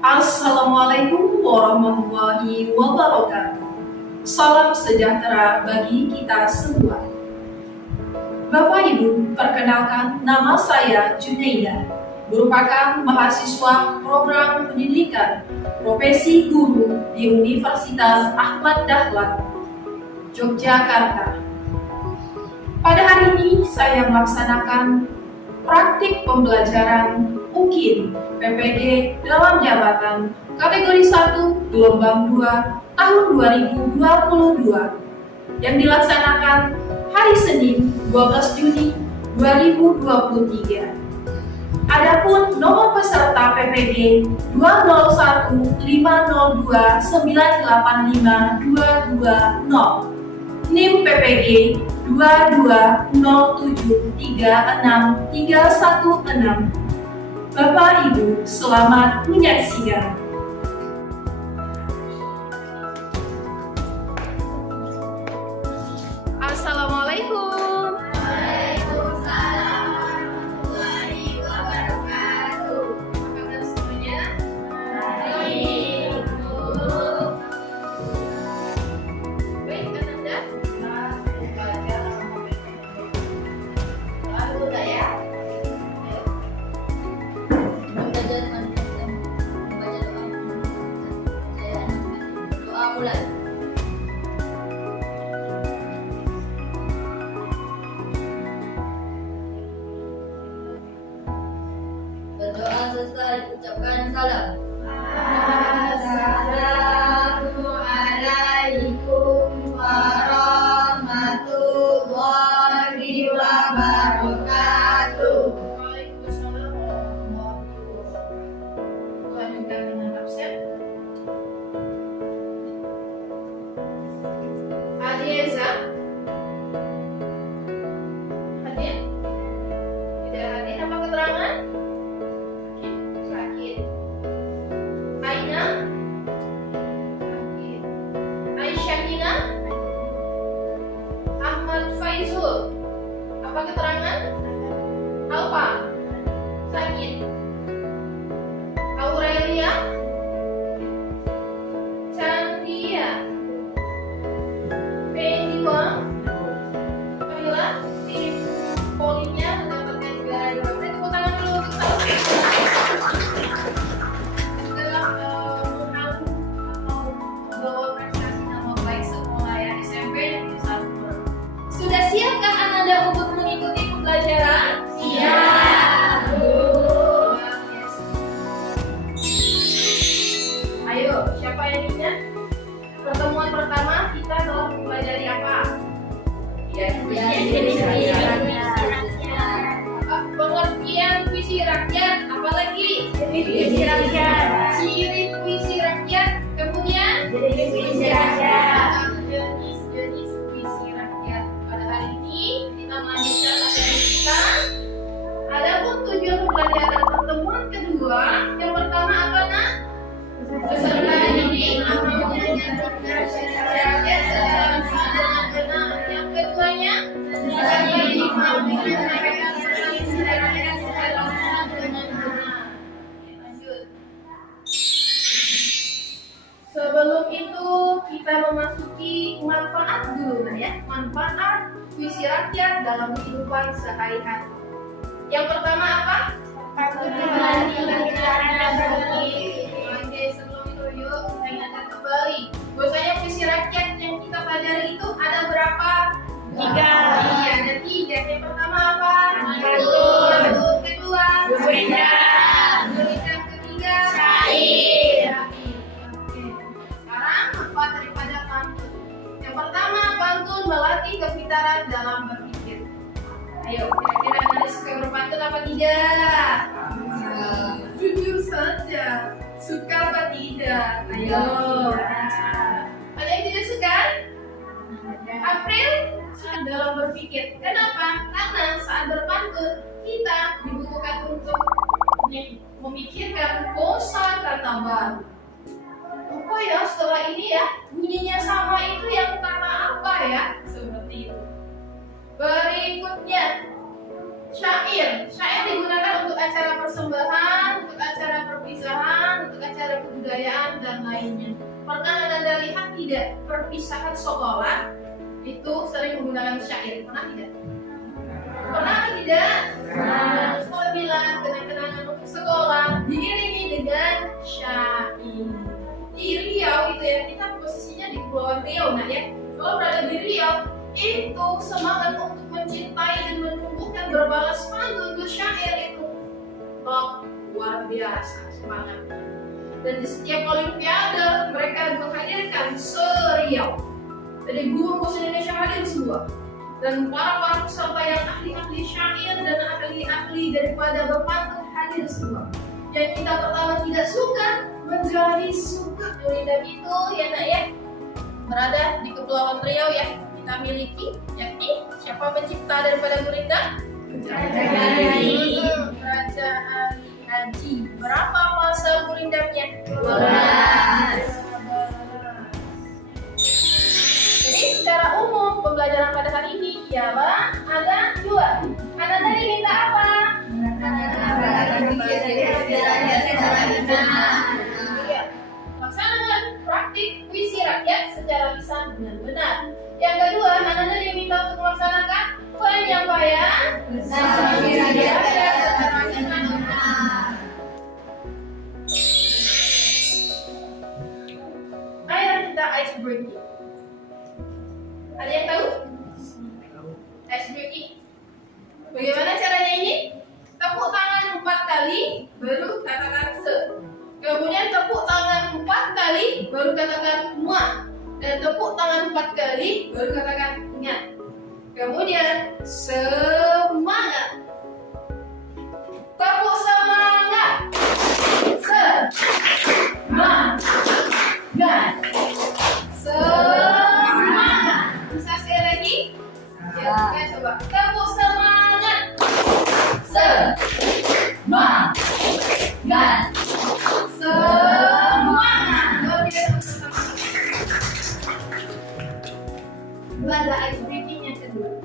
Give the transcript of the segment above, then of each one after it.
Assalamualaikum warahmatullahi wabarakatuh. Salam sejahtera bagi kita semua. Bapak Ibu, perkenalkan nama saya Junaida, merupakan mahasiswa program pendidikan profesi guru di Universitas Ahmad Dahlan, Yogyakarta. Pada hari ini saya melaksanakan praktik pembelajaran UKIN PPG dalam jabatan kategori 1 gelombang 2 tahun 2022 yang dilaksanakan hari Senin 12 Juni 2023. Adapun nomor peserta PPG 2015029852220, NIM PPG 2207363116. Bapak Ibu, selamat menyaksikan. Assalamualaikum. Waalaikumsalam warahmatullahi wabarakatuh. Apa kabar semuanya? Baik, Bu. Baik, Ananda? Belajar lalu tak ya? Doa mulai. Berdoa selesai ucapkan salam. Assalamualaikum warahmatullahi wabarakatuh. Waalaikumsalam warahmatullahi wabarakatuh. Lanjutkan dengan absen. Adieza. Hadir? Tidak hadir. Apa keterangan? Sakit. Aina? Sakit. Aisyahina? Ahmad Faizul? Apa keterangan? Alfa? Sakit. Aurelia? Candia? Penjuang? Kamila? Tim polinya mendapatkan gelar juara. Tepuk tangan dulu untuk saya. Setelah menang atau membawa prestasi nama baik sekolah ya SMP dan S1. Sudah siapkah Ananda untuk mengikuti pembelajaran? Siap, Bu. Luar biasa. Ayo, siapa yang ingat? Pertemuan pertama kita telah mempelajari apa? Pengertian puisi rakyat, apalagi? Puisi rakyat. Ciri puisi rakyat, kemudian Puisi rakyat. jenis puisi rakyat. Pada hari ini kita melanjutkan materi kita. Adapun tujuan pembelajaran pertemuan kedua, yang pertama apa nak? Peserta didik menyanyikan rakyat secara benar. Yang keduanya, peserta didik menyampaikan puisi rakyat secara benar. Lanjut. Sebelum itu kita memasuki manfaat dulu nah ya. Manfaat visi rakyat dalam kehidupan sehari-hari. Yang pertama apa? Oke, sebelum itu yuk kita ingatkan kembali. Bahwasanya visi rakyat yang kita pelajari itu ada berapa? 3. Iya, ada 3. Yang pertama apa? Pantun. Kedua, Gurindam. Yang ketiga, Syair. Oke. Sekarang apa daripada pantun? Yang pertama, pantun melatih kepintaran dalam berpikir. Ayo, kira-kira Anda suka berpantun apa tidak? Jujur saja, suka apa tidak? Ayo. Ada yang tidak suka? April suka dalam berpikir. Kenapa? Karena saat berpantun kita dibutuhkan untuk memikirkan kosakata baru. Apa ya setelah ini ya bunyinya sama itu yang kata apa ya? Seperti itu. Berikutnya syair. Syair digunakan untuk acara persembahan, untuk acara perpisahan, untuk acara kebudayaan dan lainnya. Pernah Anda lihat tidak perpisahan sekolah itu sering menggunakan syair? Pernah tidak? Pernah atau tidak? Nah, sekolah bilang kenang-kenangan untuk sekolah diiringi dengan syair. Di Riau itu ya, kita posisinya di Kepulauan Riau, nah ya. Kalau berada di Riau, itu semangat untuk mencintai dan menumbuhkan berbalas pantun untuk syair itu luar biasa semangat. Dan di setiap olimpiade mereka menghadirkan se-Riau. Jadi guru bahasa Indonesia hadir semua. Dan para peserta yang ahli-ahli syair dan ahli-ahli daripada berpantun hadir semua. Yang kita pertama tidak suka menjadi suka. Gurindam itu ya nak ya, berada di Kepulauan Riau ya kita miliki, yakni siapa pencipta daripada Gurindam? Raja Ali Haji. Berapa pasal Gurindamnya? 12. Jadi secara umum pembelajaran pada hari ini ialah ada 2. Anda tadi minta apa? Iya. Laksanakan praktik puisi rakyat secara lisan dengan benar. Yang kedua, Anda tadi minta untuk melaksanakan penyampaian puisi rakyat secara lisan dengan benar. Ayo kita ice breaking. Ada yang tahu? Ice breaking. Bagaimana caranya ini? Tepuk tangan 4 kali, baru katakan se. Kemudian tepuk tangan 4 kali, baru katakan mua. Dan tepuk tangan 4 kali, baru katakan ngat. Kemudian semangat. Tepuk semangat. Semangat. Semangat. Bisa sekali lagi? Ya, kita coba. Tepuk semangat. Semangat. Semangat. Baru kita tepuk semangat. Baca ice breaking yang kedua.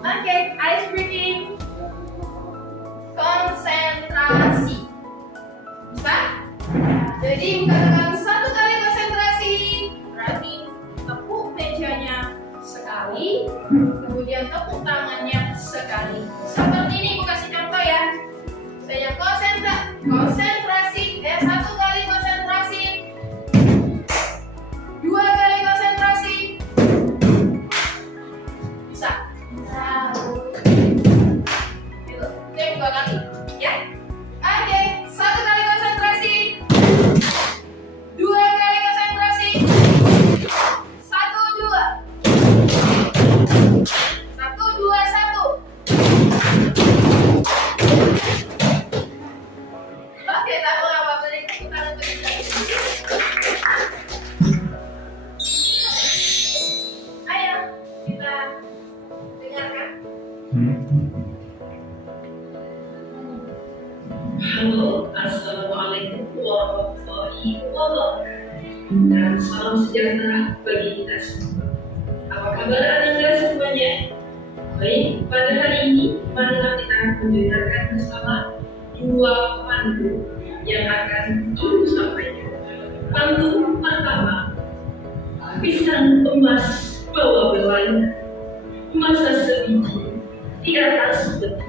Oke, ice breaking. Konsentrasi. Bisa? Jadi katakan 1 kali konsentrasi, berarti tepuk mejanya sekali, kemudian tepuk tangannya sekali. Seperti ini, aku kasih contoh ya. Saya konsentrasi, 1 kali konsentrasi, 2 kali konsentrasi. Bisa? Gitu. Cek 2 kali, ya. Oke, 1 kali konsentrasi, 2 kali konsentrasi, 1, 2, 1, 2, 1. Oke, tak apa-apa, beri tepuk tangan untuk kita. Ayo, kita dengarkan. Halo, assalamualaikum warahmatullahi wabarakatuh. Dan salam sejahtera bagi kita semua. Apa kabar Anda semuanya? Baik, pada hari ini marilah kita mendengarkan bersama 2 pantun yang akan Ibu sampaikan. Pantun pertama, pisang emas bawa belanda, masa sebiji di atas peti,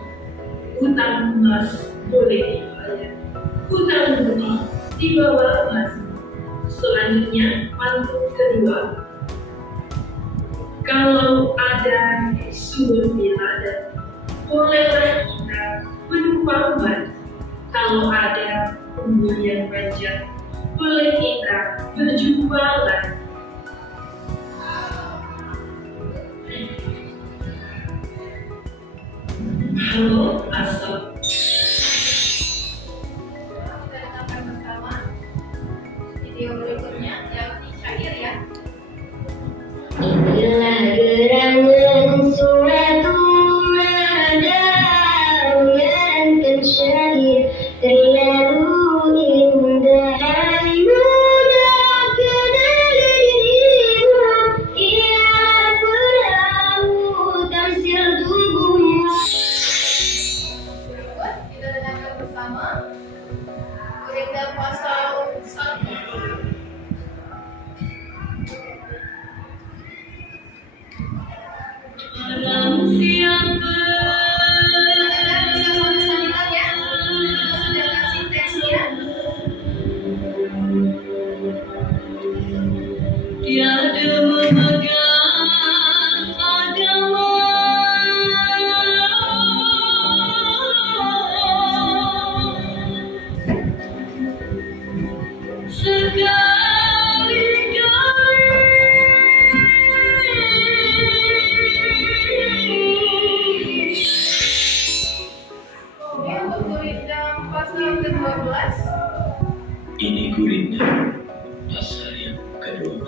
hutang emas boleh dibayar, hutang budi di bawah emas. Selanjutnya pantun kedua, kalau ada sumur bidadari, bolehlah kita menumpang mandi. Kalau ada umur yang panjang, boleh kita berjumpa lagi. Halo, asal. Kita dengarkan bersama video berikutnya yang di syair ya. Inilah gerangan suatu nada menyanyikan syair terlalu indah hari muda kedai dirimu ialah perahu tamsil tubuhmu. Berikut kita dengarkan bersama Gurindam pasal 1. Barang siapa tiada memegang agama, Untuk Gurindam pasal ke-12. Ini Gurindam pasal yang ke-12.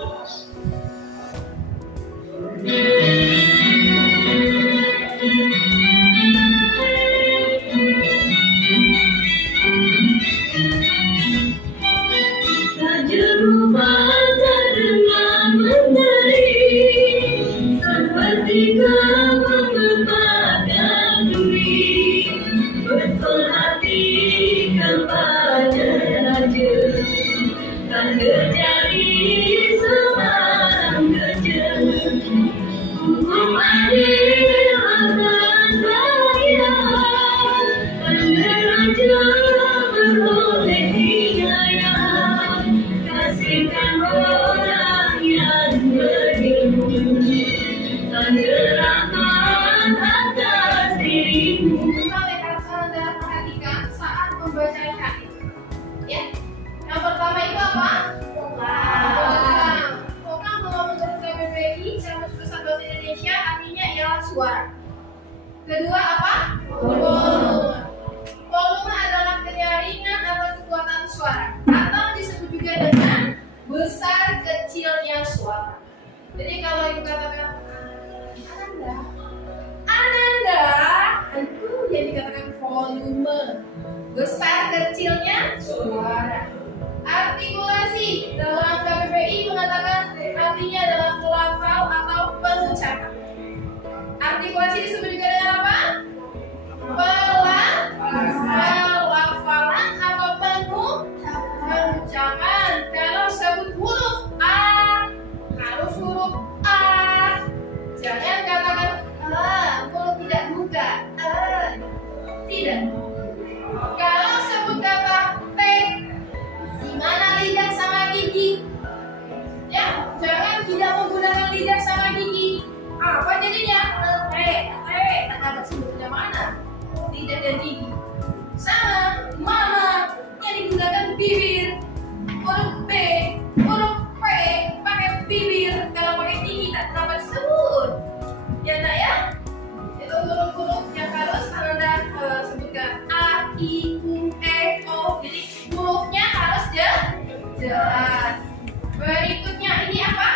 saja rumah terdengar mengeri, seperti kamu berbagai duri, betul hati kepada raja, kan terjadi sebarang kerja, hukum adil akan bayar, kan raja beroleh hidayah, kasihkan orang yang berilmu, kan rahmat atas dirimu. Hal yang harus Anda perhatikan saat membaca syair. Ya. Yang pertama itu apa? Program. Program kalau menurut KBBI, Kamus Besar Bahasa Indonesia, artinya ialah suara. Kedua apa? Volume. Volume adalah kenyaringan atau kekuatan suara, atau disebut juga dengan besar kecilnya suara. Jadi kalau ibu katakan Ananda, itu yang dikatakan volume, besar kecilnya suara. Artikulasi dalam KBBI mengatakan artinya adalah lafal atau pengucapan. Artikulasi disebut juga dengan apa? Pelafalan atau pengucapan. Kalau sebut huruf A, harus huruf A. Jangan katakan mulut tidak buka. Tidak. Kalau sebut kata T, di mana lidah sama gigi? Ya, jangan tidak menggunakan lidah sama gigi. Apa jadinya? Tak ada sebutnya mana? Lidah dan gigi. Sama, mama yang digunakan bibir. Huruf B, huruf P pakai bibir. Kalau pakai gigi tak dapat sebut. Ya nak ya? Itu huruf-huruf yang harus Anda sebutkan. A, I, U, E, O. Jadi hurufnya harus jelas. Berikutnya ini apa?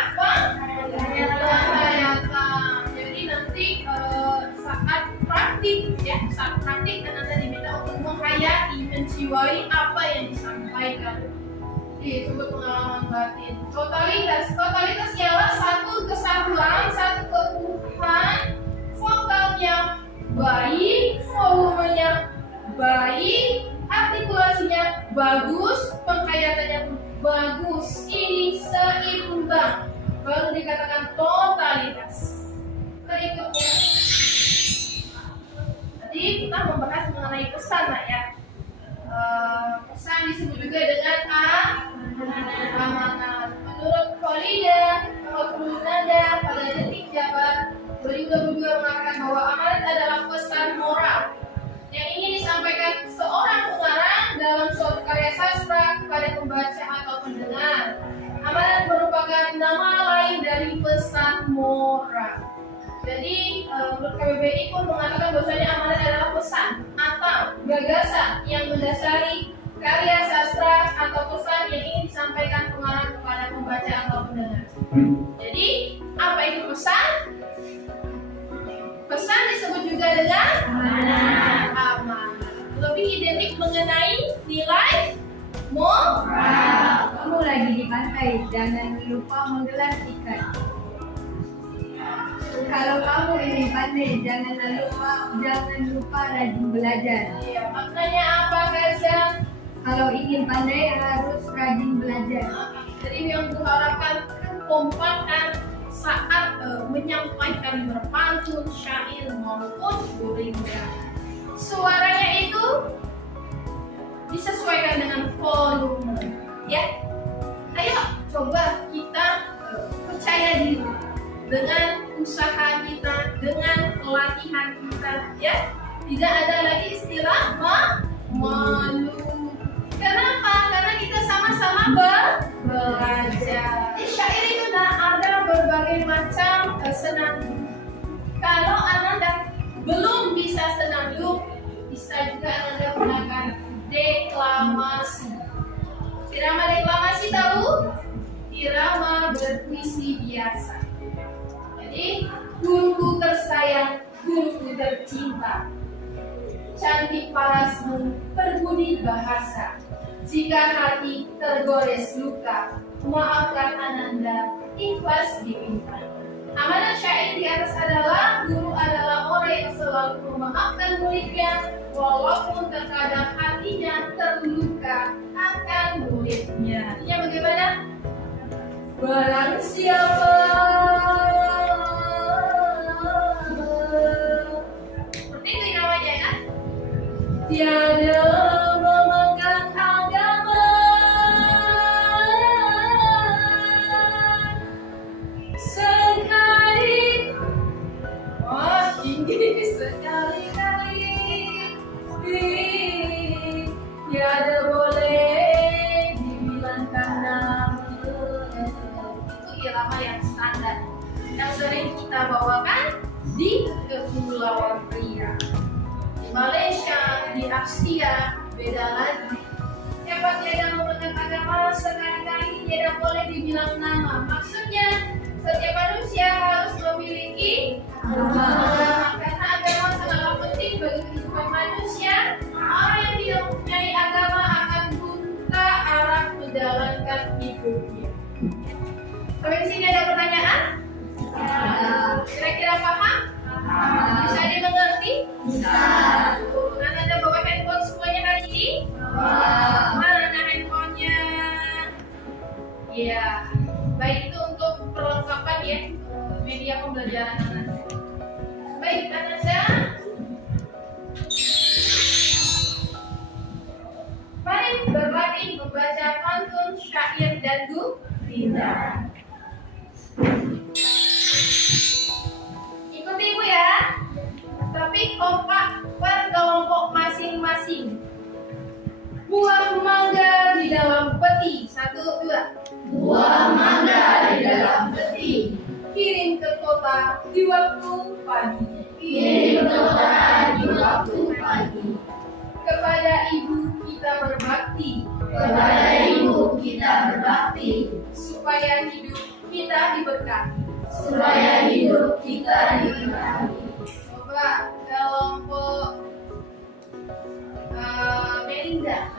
Penghayatan. Jadi nanti saat praktik ya, saat praktik kan Anda diminta untuk menghayati, menjiwai apa yang disampaikan. Disebut pengalaman batin. Totalitas ialah satu kesatuan, satu keutuhan, vokalnya baik, volumenya baik, artikulasinya bagus, penghayatannya bagus. Ini seimbang. baru dikatakan totalitas. Berikutnya, tadi kita membahas mengenai pesan lah ya. Pesan disebut juga dengan amanat. Menurut Khalidah Nada pada detik Jabar 2022 mengatakan bahwa amanat adalah pesan moral yang ingin disampaikan seorang pengarang dalam suatu karya sastra kepada pembaca atau pendengar. Amanat merupakan nama lain dari pesan moral. Jadi menurut KBBI pun mengatakan bahwasanya amanat adalah pesan atau gagasan yang mendasari karya sastra atau pesan yang ingin disampaikan pengarang kepada pembaca atau pendengar. Jadi apa itu pesan? Pesan disebut juga dengan amanat. Lebih identik mengenai nilai moral. Kamu lagi di pantai, jangan lupa menggelar ikan. Kalau kamu ingin pandai, jangan lupa rajin belajar. Iya, maknanya apa, Gaza? Kalau ingin pandai harus rajin belajar. Jadi yang diharapkan kekompakan saat menyampaikan berpantun, syair maupun gurinda. Suaranya itu disesuaikan dengan volume, ya. Ayo coba kita percaya diri dengan usaha kita, dengan pelatihan kita, ya. Tidak ada lagi istilah malu. Kenapa? Karena kita sama-sama belajar. Di syair itu ada berbagai macam senandung. Kalau Ananda belum bisa senandung, bisa juga Ananda gunakan deklamasi. Irama deklamasi tahu? Irama berpuisi biasa. Jadi, guruku tersayang, guruku tercinta, cantik parasmu, berbudi bahasa. Jika hati tergores luka, maafkan Ananda, ikhlas diminta. Amanat syair di atas adalah guru adalah orang yang selalu memaafkan muridnya, walaupun terkadang hatinya terluka akan muridnya. Artinya bagaimana? Barang siapa seperti itu namanya ya. Tiada memegang agama, sekali tinggi sekali-kali tiada boleh dibilangkan nama. Itu irama yang standar yang sering kita bawakan di Kepulauan Riau. Di Malaysia, di Asia beda lagi. Siapa tiada memegang agama, sekali-kali tidak boleh dibilang nama. Maksudnya setiap manusia harus memiliki agama. Karena agama sangatlah penting bagi kehidupan manusia. Orang yang tidak mempunyai agama akan buta arah menjalankan hidupnya. Sampai di sini ada pertanyaan? Kira-kira paham? Bisa dimengerti? Bisa. Anda bawa handphone semuanya hari ini? Mana handphonenya? Ya, baik itu untuk perlengkapan ya media pembelajaran Anda. Baik, Anda. Mari berlatih membaca pantun, syair dan gurinda. Ikuti Ibu ya. Tapi kompak per kelompok masing-masing. Buah mangga di dalam peti. 1, 2. Buah mangga di dalam peti. Kirim ke kota di waktu pagi. Kirim ke kota di waktu pagi. Kepada ibu kita berbakti. Kepada ibu kita berbakti. Supaya hidup kita diberkati. Supaya hidup kita diberkati. Coba kelompok Melinda.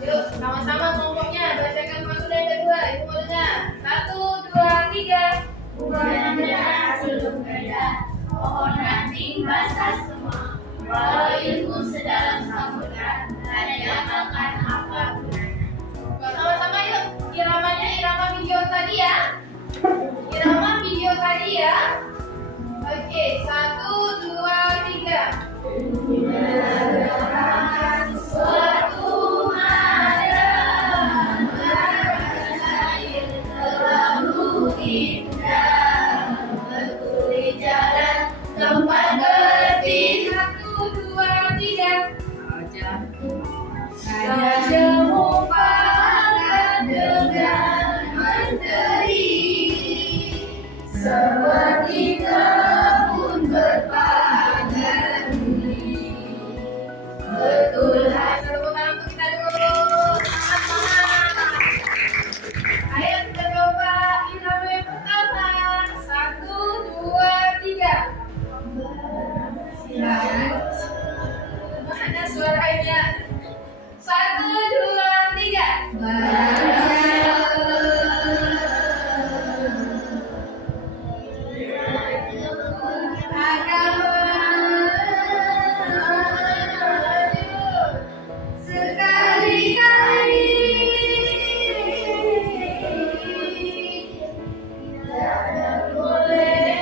Yuk sama-sama kelompoknya bacakan pantun yang kedua. Ibu mau dengar? 1, 2, 3. Bulan belum reda, pohon ranting basah semua. Walau ilmu sedalam samudra, tak diamalkan apa gunanya. Sama-sama yuk, iramanya irama video tadi ya. Irama video tadi ya. Oke, 1, 2, 3. Suatu malam berair terlalu indah, berturi jalan tempat berhenti. 1, 2, 3. Ada jemu pangkat dengan menteri, seperti kebun berpagari. Betul, tepuk tangan untuk kita dulu. Semangat. Ayo kita coba irama yang pertama. 1, 2, 3. Mana suaranya? 1, 2, 3. Sekali-kali tidak boleh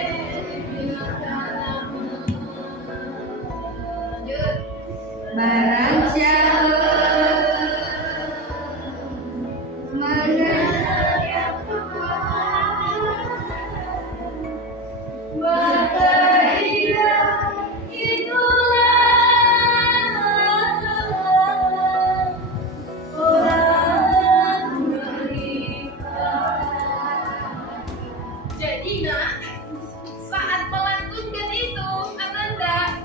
Barang siapa mengenal yang maka ia itulah orang beriman. Jadi nak, saat melantunkan itu, Ananda,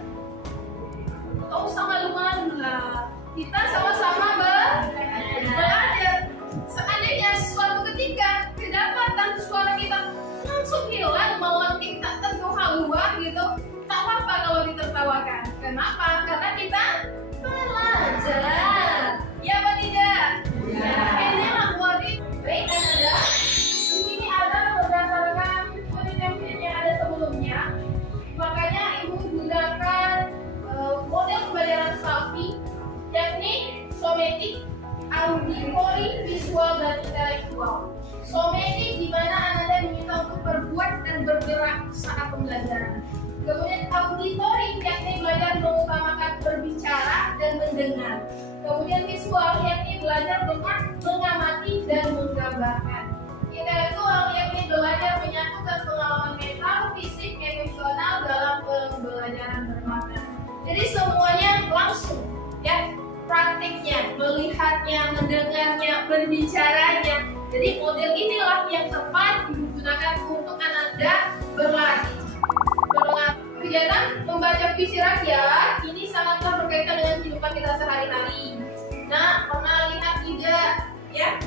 tak usah malu-malu lah. Kita sama-sama belajar. Seandainya suatu ketika kedapatan suara kita langsung hilang, malah kita terhaluan gitu, tak apa-apa kalau ditertawakan. Kenapa? Karena kita belajar. Ya apa tidak? Ya. Ini wadi. Baik, Ananda. Di sini ada berdasarkan penelitian yang ada sebelumnya. Makanya ibu gunakan model pembelajaran SAFI, yakni somatik, auditory, visual, dan intelektual. Somatik di mana Ananda diminta untuk berbuat dan bergerak saat pembelajaran. Kemudian auditory, yakni belajar mengutamakan berbicara dan mendengar. Kemudian visual, yakni belajar dengan mengamati dan menggambarkan. Intelektual, yakni belajar menyatukan pengalaman mental, fisik, emosional dalam pembelajaran bermakna. Jadi semuanya langsung, ya, praktiknya, melihatnya, mendengarnya, berbicaranya. Jadi model inilah yang tepat digunakan untuk Ananda berlatih. Kegiatan membaca puisi rakyat ini sangatlah berkaitan dengan kehidupan kita sehari-hari. Nah, pernah lihat tidak, ya,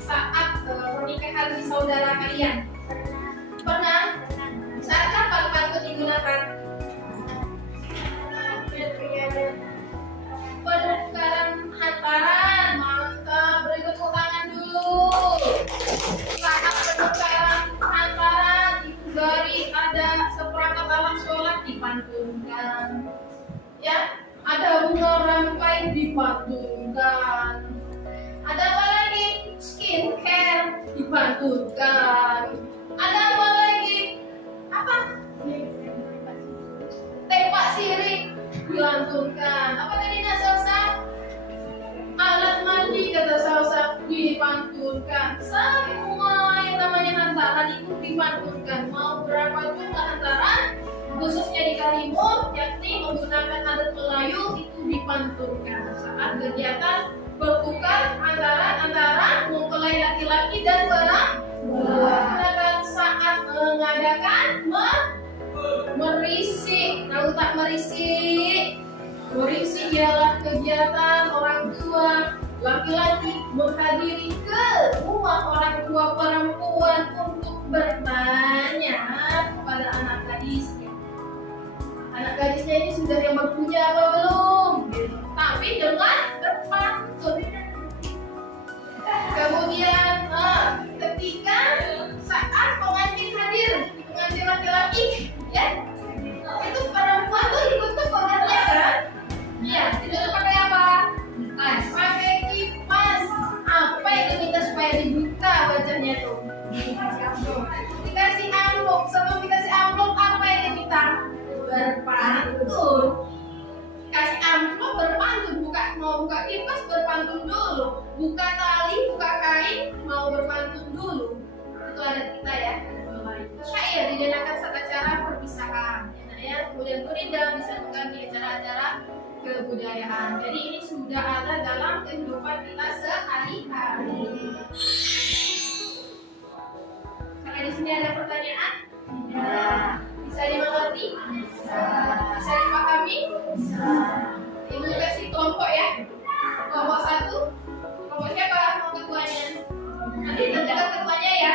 saat pernikahan di saudara kalian? Pernah? Saat kapan patut digunakan? Penukaran hantaran, mantap. Beri tepuk tangan dulu. Saat penukaran hantaran, dari ada seperangkat alat sholat dipantunkan, ya. Ada bunga rampai dipantunkan. Ada apa lagi? Skincare dipantunkan. Ada apa lagi? Apa? Tepak sirih dilantunkan. Apa tadi nak Salsa? Alat mandi kata Salsa dipantunkan. Semua yang namanya hantaran itu dipantunkan. Mau berapa jumlah hantaran, khususnya di Kalimun, yakni menggunakan adat Melayu, itu dipantunkan saat kegiatan bertukar antara mempelai laki-laki dan perempuan. Saat mengadakan merisik. Tahu tak merisik? Merisik ialah kegiatan orang tua laki-laki menghadiri ke rumah orang tua perempuan untuk bertanya kepada anak gadisnya. Anak gadisnya ini sudah yang berpunya apa belum? Tapi dengan berpantun. Kemudian ketika saat pengantin hadir, pengantin laki-laki, ya, itu perempuan tuh ikut tuh pengantinnya kan? Iya, itu pakai apa? Pakai kipas. Apa yang diminta supaya dibuka wajahnya tuh? ya. Kemudian gurindam disatukan di acara-acara kebudayaan. Jadi ini sudah ada dalam kehidupan kita sehari-hari. Sampai di sini ada pertanyaan? Bisa dimengerti? Bisa dipahami? Ibu kasih kelompok ya. Kelompok 1. Kelompok siapa? Mau ketuanya? Nanti tentukan ketuanya ya.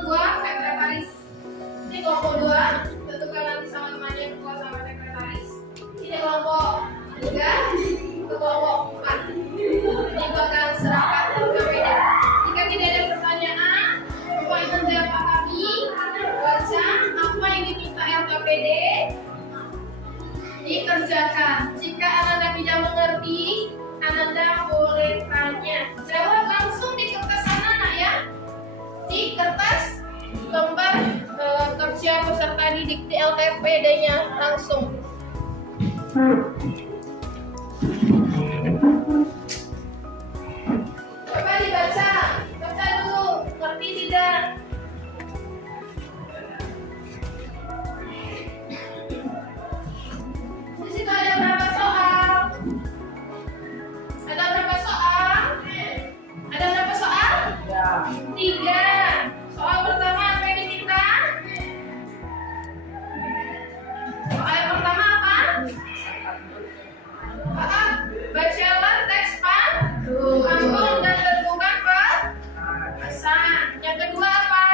Ketua sekretaris. Ini kelompok 2. Tentukan nanti sama temannya ketua sama sekretaris. Ini kelompok 3. Kelompok 4. Ini bakal serahkan ke KPD. Jika tidak ada pertanyaan, Bapak Ibu sudah pahami, baca apa yang diminta LKPD, dikerjakan. Jika Ananda tidak mengerti, Ananda boleh tanya. Jawab langsung di kertas sana nak ya. Di kertas lembar kerja peserta didik di LKPD-nya langsung. Coba dibaca. Baca dulu. Ngerti tidak? Di situ ada berapa soal? Ada berapa soal? Ada berapa soal? 3. Soal pertama apa yang diminta? Soal pertama apa? Bacalah teks pantun dan tentukan pesan. Yang kedua apa?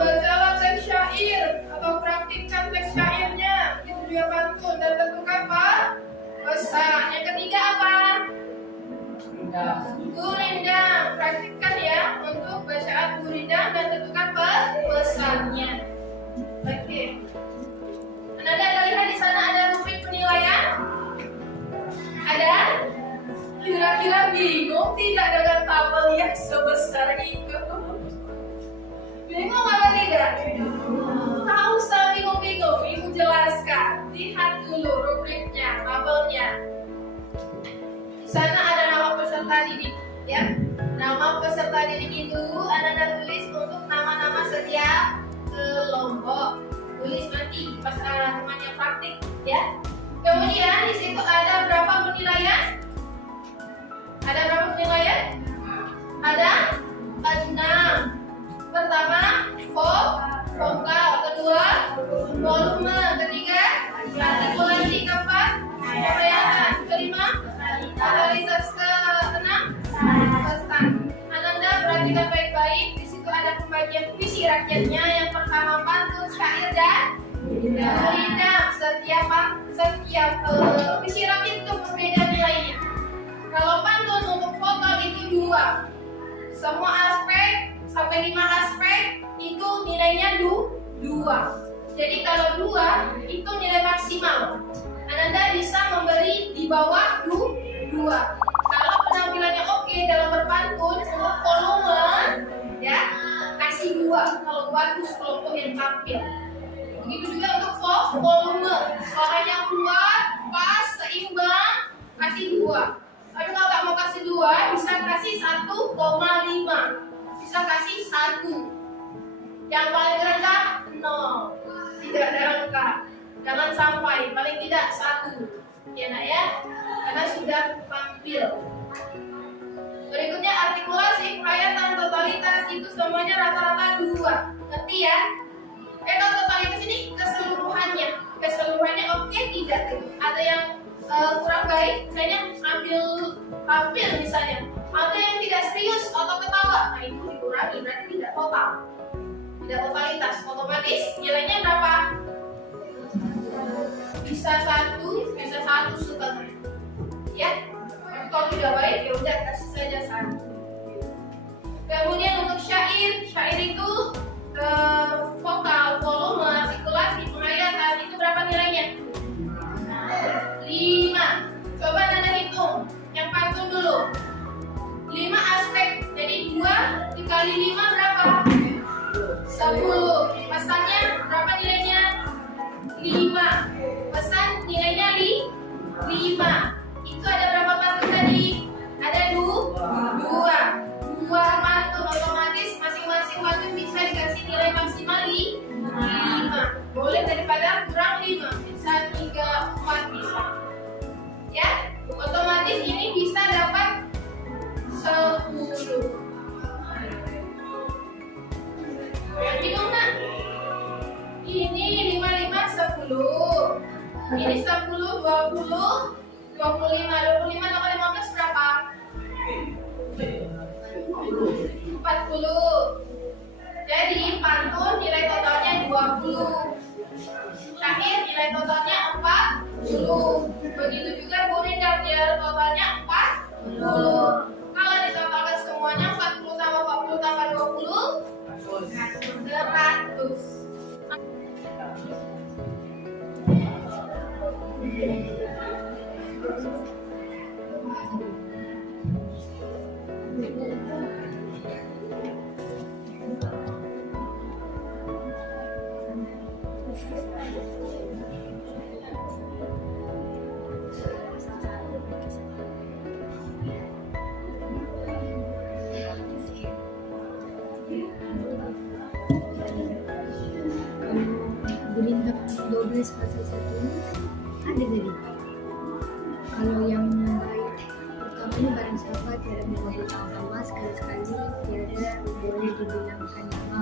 Bacalah teks syair atau praktikkan teks syairnya. Itu juga pantun dan tentukan pesan. Yang ketiga apa? Gurindam. Praktikkan ya untuk bacaan gurindam dan tentukan pesannya. Oke. Anda lihat di sana ada rubrik penilaian? Ada? Kira-kira bingung tidak dengan tabel yang sebesar itu? Bingung apa tidak? Tak usah bingung-bingung, Ibu jelaskan. Lihat dulu rubriknya, tabelnya. Di sana ada nama peserta didik, ya. Nama peserta didik itu Anda tulis untuk nama-nama setiap kelompok. Tulis nanti pas temannya praktik, ya. Kemudian di situ ada berapa penilaian? Ada berapa penilaian? Ada 6. Pertama, vokal. Kedua, volume. Ketiga, artikulasi. Keempat, penghayatan. Kelima, totalitas. Keenam, pesan. Ananda perhatikan baik-baik. Di situ ada pembagian puisi rakyatnya. Yang pertama pantun, syair dan gurindam. Setiap puisi rakyat itu berbeda nilainya. Kalau pantun untuk vokal itu 2. Semua aspek sampai 5 aspek itu nilainya 2. Jadi kalau 2 itu nilai maksimal. Ananda bisa memberi di bawah 2. Kalau penampilannya oke dalam berpantun untuk volume, ya kasih 2. Kalau bagus kelompok yang tampil. Begitu juga untuk volume, suaranya kuat, pas, seimbang, kasih 2. Tapi kalau nggak mau kasih 2, bisa kasih 1,5. Bisa kasih 1. Yang paling rendah 0. Tidak ada angka. Jangan sampai paling tidak 1. Ya nak ya, karena sudah tampil. Berikutnya artikulasi, penghayatan, totalitas itu semuanya rata-rata 2. Ngerti ya? Kalau totalitas ini keseluruhannya oke tidak? Ada yang kurang baik, misalnya ambil tampil misalnya. Ada yang tidak serius atau ketawa, nah itu dikurangi, berarti tidak total. Tidak totalitas, otomatis nilainya berapa? Bisa 1, bisa 1,5. Ya, tapi kalau tidak baik ya udah kasih saja 1. Kemudian untuk syair itu vokal, volume, artikulasi, penghayatan itu berapa nilainya? 5. Coba Nanda hitung. Yang pantun dulu. 5 aspek. Jadi 2 dikali 5 berapa? 10. Pesannya berapa nilainya? 5. Pesan nilainya 5. Itu ada berapa pantun tadi? Ada 2. 2 pantun, otomatis masing-masing pantun bisa Ini 10, 20, 25. 25 tambah 15 berapa? 40. Jadi pantun nilai totalnya 20. Syair nilai totalnya 40. Begitu juga gurindam nilai totalnya 40. Kalau ditotalkan semuanya 40 tambah 40 tambah 20 100. Gurindam 12 pasal 1 ada tadi. Kalau yang baik pertama ini barang siapa tiada mengabulkan nama sekali-sekali tiada boleh dibilangkan nama.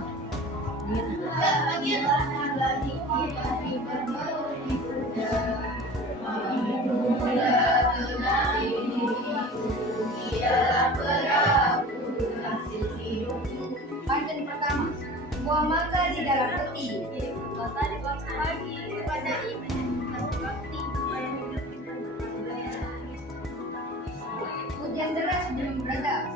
Pantun pertama, buah mangga di dalam peti. Hujan deras belum berada.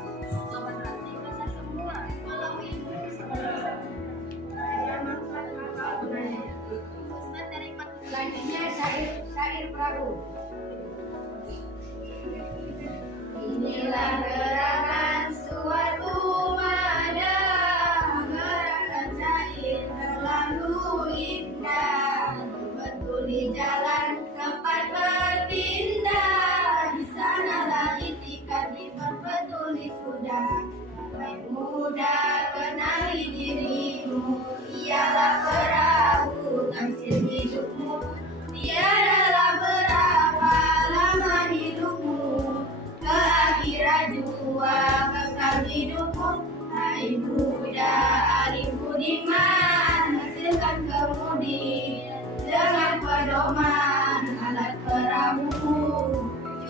Selanjutnya syair perahu. Inilah gerakan suatu madah, gerakan syair terlalu indah, betul di jalan tempat berpindah, di sanalah itikat diperpetuli sudah. Hai muda, kenali dirimu, ialah perahu taksir hidupmu, tiadalah berapa lama hidupmu, ke akhirat jua kekal hidupmu. Hai muda, alif budiman, hasilkan kemudi dengan pedoman alat perahu,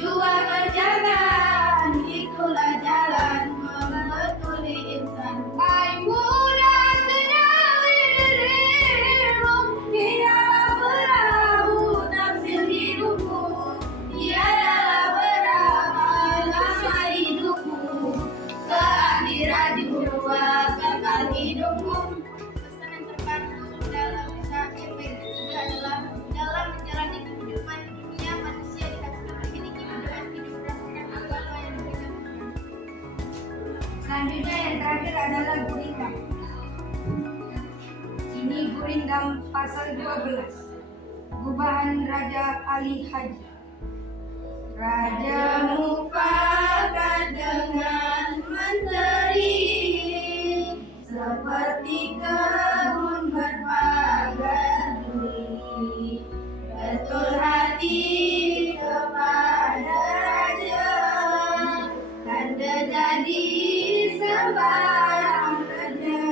jua berjalan, itulah jalan membetuli insan. Hai muda, kenali dirimu, ialah perahu taksir hidupmu, tiadalah berapa lama hidupmu, ke akhirat jua kekal hidupmu. Pesan yang terkandung dalam syair bait ketiga adalah dalam menjalani kehidupan dunia manusia diharuskan memiliki pandangan hidup berdasarkan agama yang diberikan. Selanjutnya yang terakhir adalah gurindam. Ini gurindam pasal 12. Gubahan Raja Ali Haji. Raja mufakat dengan menteri, seperti kebun berpagar duri, betul hati kepada raja, tanda jadi sembarang raja.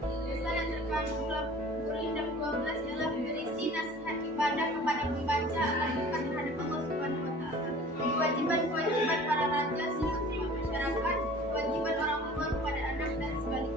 Pesan yang terkandung dalam gurindam 12 ialah berisi nasihat ibadah kepada pembaca agar dekat terhadap Allah Subhanahu wa taala. Kewajiban-kewajiban para raja, santri masyarakat, kewajiban orang tua kepada anak dan sebaliknya.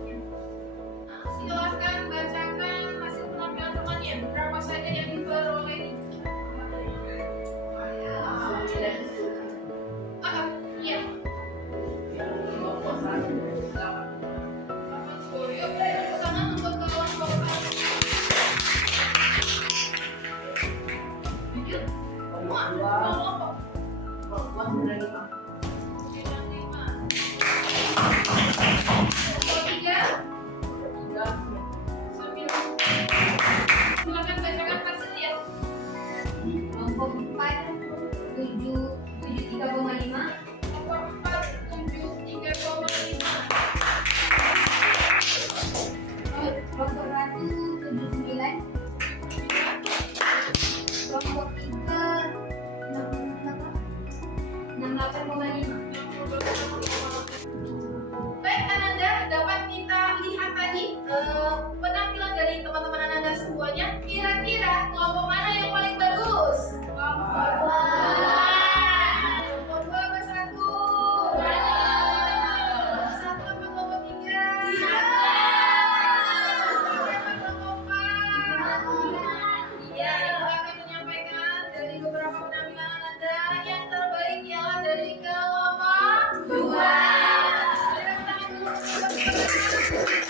terbaik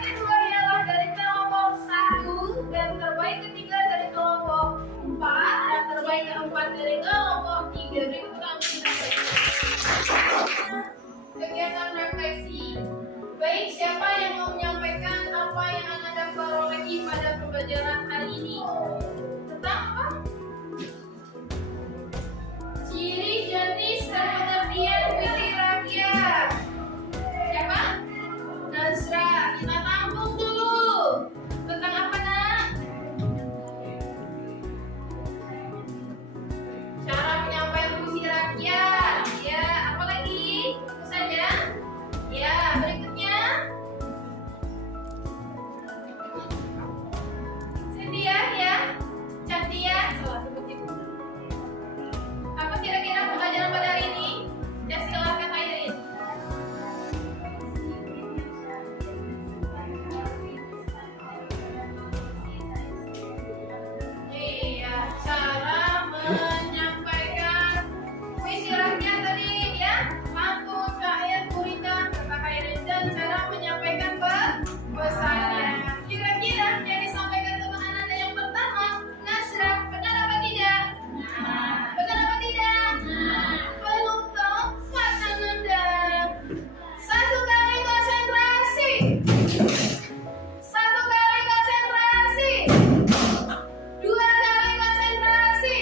kedua ialah dari kelompok 1 dan terbaik ketiga dari kelompok 4 dan terbaik keempat dari kelompok 3. Berikut kegiatan refleksi. Baik, siapa yang mau menyampaikan apa yang Anda peroleh pada pembelajaran hari ini? Tentang apa? Ciri, jenis, dan pengertian puisi rakyat. Siapa? Nazra. Kita tampung dulu. Tentang apa, Nak? Cara penyampaian puisi rakyat. Ya, apa lagi? Itu saja. Ya, berikutnya. Cynthia, ya. Cantia. Salah sebut itu. Apa kira-kira pembelajaran pada hari ini? Ya, silakan Airin. Iya, cara menyampaikan puisi rakyat tadi ya, pantun, syair, gurindam, kata Airin, dan cara menyampaikan pesannya. Kira-kira yang disampaikan teman Anda yang pertama, Nasra, benar apa tidak? Benar apa tidak? Belum tepat Ananda. Satu kali konsentrasi. Satu kali konsentrasi. Dua kali konsentrasi.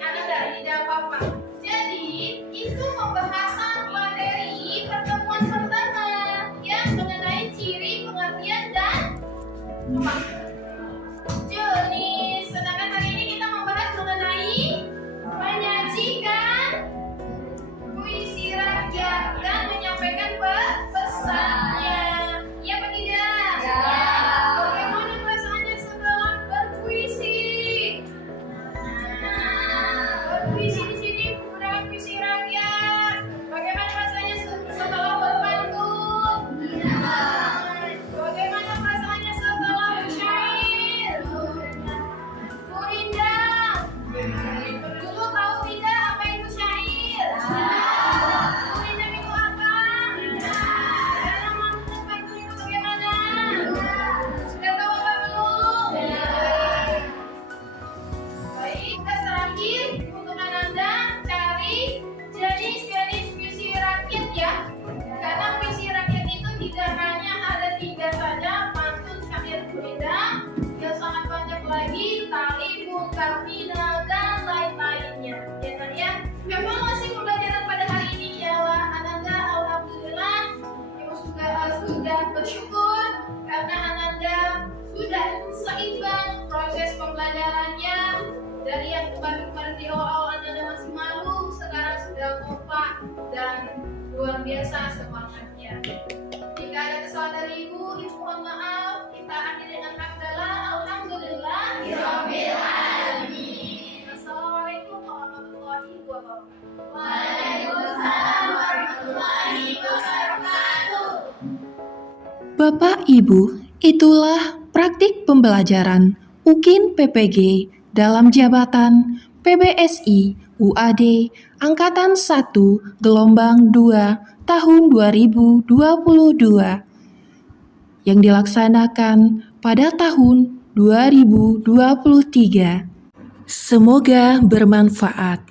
Ananda, tidak apa-apa. Jadi, itu pembahasan materi pertemuan pertama yang mengenai ciri, pengertian, dan apa? Jenis. Sedangkan hari ini kita membahas mengenai menyajikan puisi rakyat dan menyampaikan pesannya. Ya apa tidak? Ya. Bagaimana perasaannya setelah berpuisi? Berpuisi di sini menggunakan puisi rakyat. Bagaimana rasanya setelah berpantun? Bagaimana perasaannya setelah bersyair? Gurindam. Dulu tahu tidak apa itu syair? Gurindam itu apa? Dan nama pantun itu bagaimana? Sudah tahu apa belum? Baik, terakhir untuk Ananda cari jenis-jenis puisi rakyat ya. Karena puisi rakyat itu tidak hanya ada 3 saja, pantun, syair, gurindam, yang sangat banyak lagi, tali, bungkar, final, dan lain-lainnya. Ya kan ya? Evaluasi pembelajaran pada hari ini ialah Ananda, alhamdulillah, Ibu sudah bersyukur karena Ananda sudah seimbang proses pembelajarannya. Dari yang kemarin di awal Ananda masih malu, sekarang sudah kompak dan luar biasa semangatnya. Jika ada kesalahan dari Ibu mohon maaf. Kita akhiri dengan hamdalah, alhamdulillah. Rabbil alamin. Assalamualaikum warahmatullahi wabarakatuh. Waalaikumsalam warahmatullahi wabarakatuh. Bapak Ibu, itulah praktik pembelajaran UKIN PPG dalam jabatan PBSI UAD Angkatan 1 Gelombang 2 tahun 2022 yang dilaksanakan pada tahun 2023. Semoga bermanfaat.